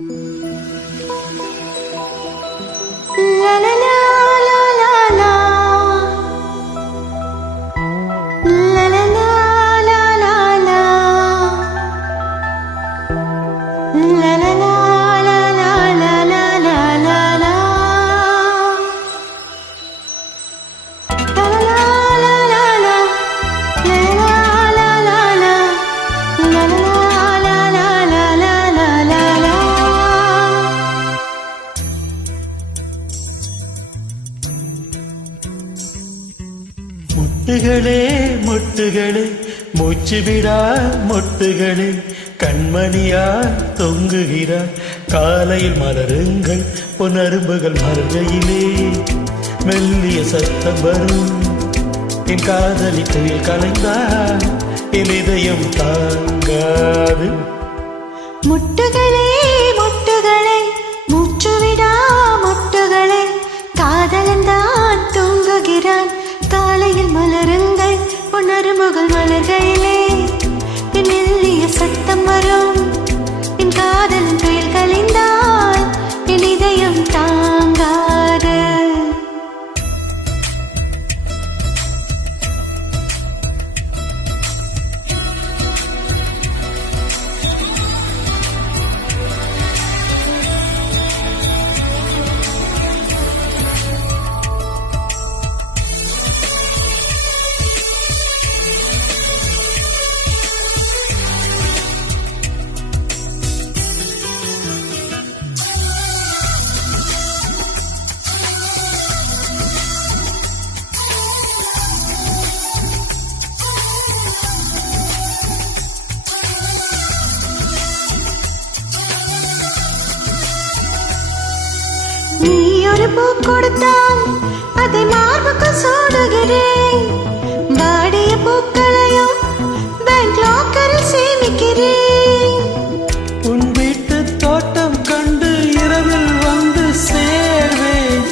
Mm-hmm. முட்டுகளே முட்டுகளே மூச்சு விடா முட்டுகளே கண்மணியா தொங்குகிறார். காலையில் மலருங்கள் பொன்னரும்புகள் மருகையிலே மெல்லிய சத்தம் வரும். என் காதலி துயில் கலைந்தார் என் இதயம் தாங்காது. முட்டுகளே மருமகள் மலர்களிலே நெல்லிய சத்தம் வரும். பூ கொடுத்தால் அதை மார்புக்கு சூடுகிறேன். வாடிய பூக்களையும் பேங்க் லாக்கரில் சேமிக்கிறேன். உன் வீட்டு தோட்டம் கண்டு இரவில் வந்து சேர்வேன்.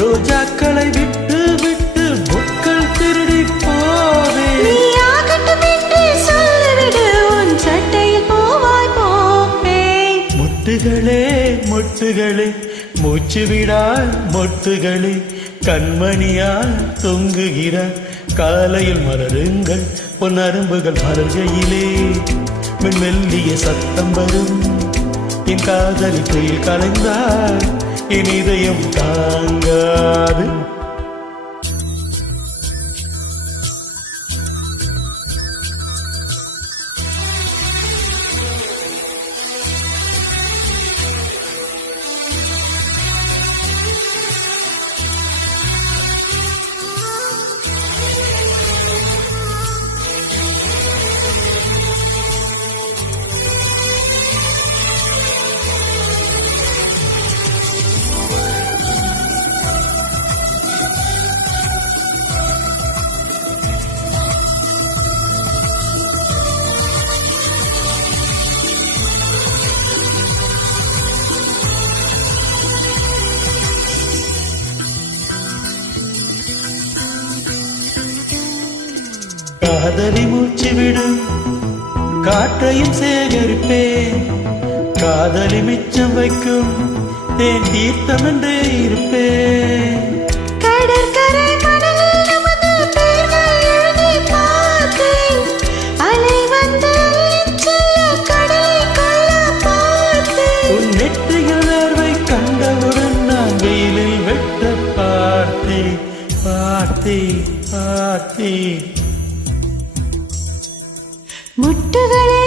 ரோஜாக்களை விட்டு விட்டு புக்கள் திருடி போவேன். நீ ஆகட்டும் என்று சொல்லிவிடு உன் சட்டையில் பூவாய் போப்பேன். முட்டுகளே முட்டுகளே மூச்சு விடா மொட்டுகளே கண்மணியால் தொங்குகிறார். காலையில் மலருங்கள் பொன்னரும்புகள் மலர்கையிலே. மெல்லிய சத்தம் வரும். என் காதலி கலைந்தார் என் இதயம் தான் காதலி மூச்சு விடும் காற்றையும் சேகரிப்பேன். காதலி மிச்சம் வைக்கும். தேன் தீர்த்தம் என்றே இருப்பேன். கடற்கரை மணலில் പാട്ടുകളെ